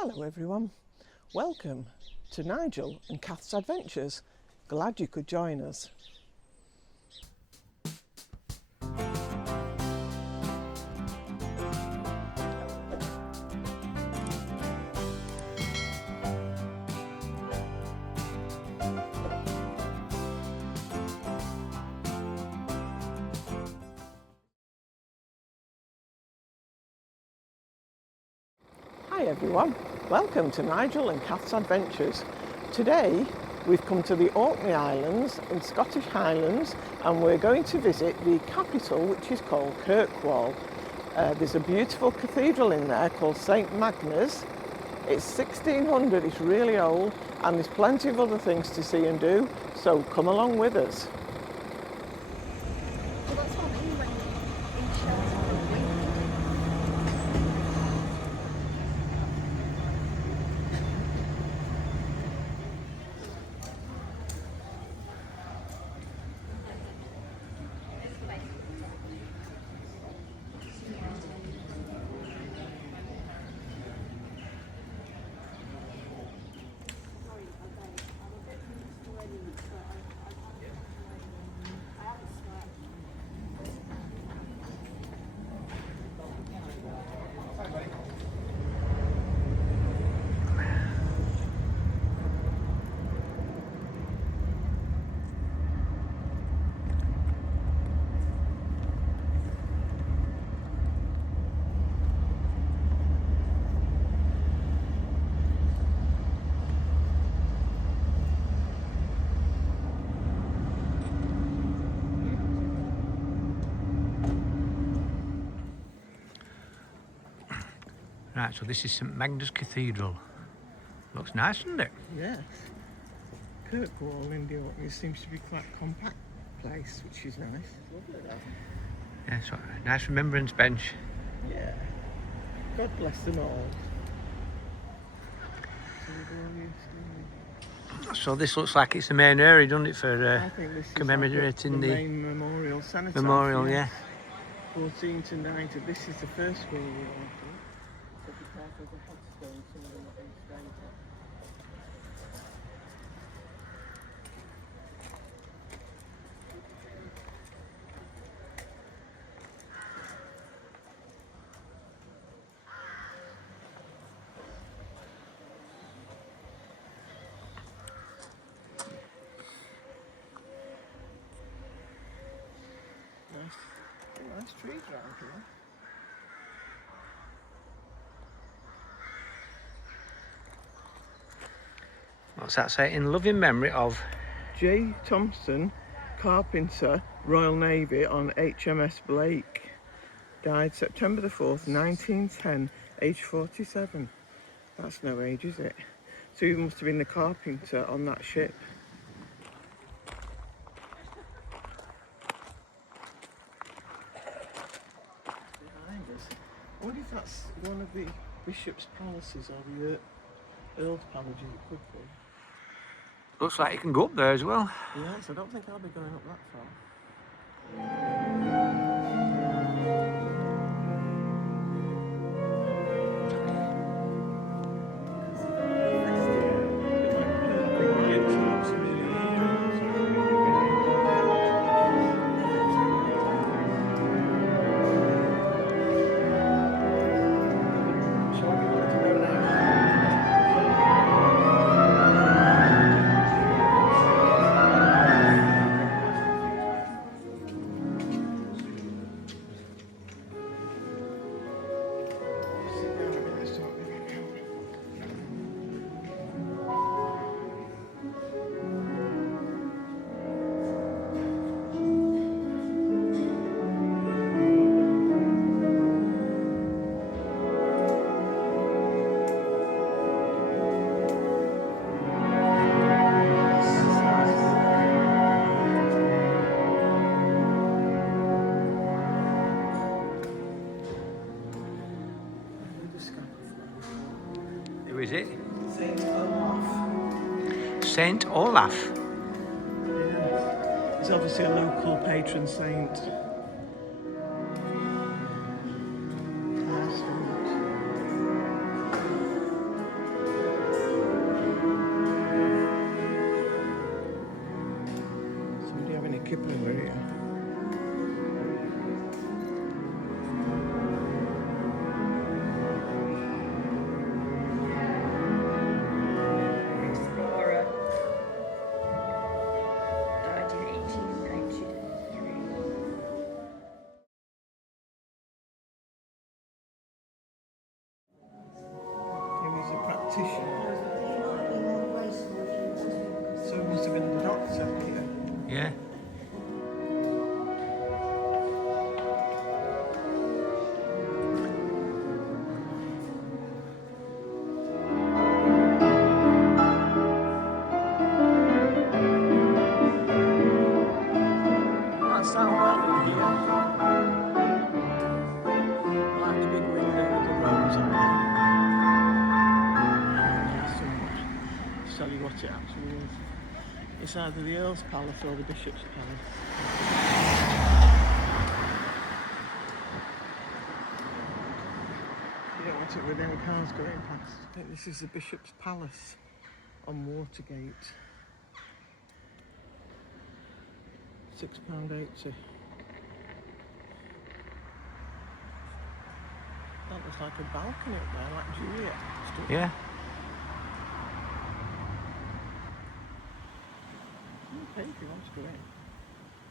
Hello everyone, welcome to Nigel and Kath's Adventures. Glad you could join us. Hi everyone, welcome to Nigel and Kath's Adventures. Today we've come to the Orkney Islands in Scottish Highlands and we're going to visit the capital, which is called Kirkwall. There's a beautiful cathedral in there called St Magnus. It's 1600, it's really old, and there's plenty of other things to see and do, so come along with us. Right, so this is St Magnus Cathedral. Looks nice, doesn't it? Yes. Kirkwall in the Orkney seems to be quite a compact place, which is nice. Lovely, though. Yeah, so nice remembrance bench. Yeah. God bless them all. So this looks like it's the main area, doesn't it, for I think this is commemorating the the main memorial cenotaph. memorial, Yes. yeah. 14 to 90. This is the First World War, I think. So be careful of the headstones, some of them have been stained. Nice trees around here. What's that say? In loving memory of J. Thompson, carpenter, Royal Navy on HMS Blake. Died September the 4th, 1910, age 47. That's no age, is it? So he must have been the carpenter on that ship. Behind us. I wonder if that's one of the bishop's palaces or the Earl's palace. It could be. looks like you can go up there as well. Yes, I don't think I'll be going up that far. Who is it? St Olaf. St Olaf. Yeah. He's obviously a local patron saint. He's a practitioner. He might be more graceful if he was. So he must have been the doctor here. Yeah. That sound well in here. Like the big window with the rose on it. So much. Tell you what it actually is. It's either the Earl's Palace or the Bishop's Palace. You don't want it with any cars going past. I think this is the Bishop's Palace on Watergate. £6.80. That looks like a balcony up there, like Juliet stood. Yeah. Okay, if you want to go in.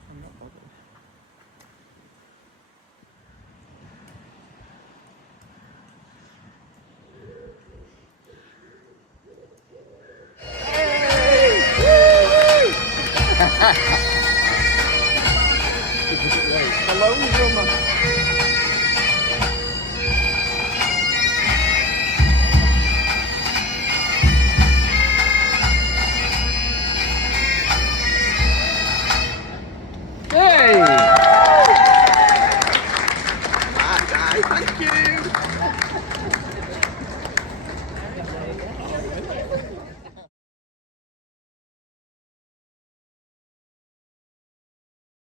I'm not bothered. Hello, drummer. Hey! Hi, thank you.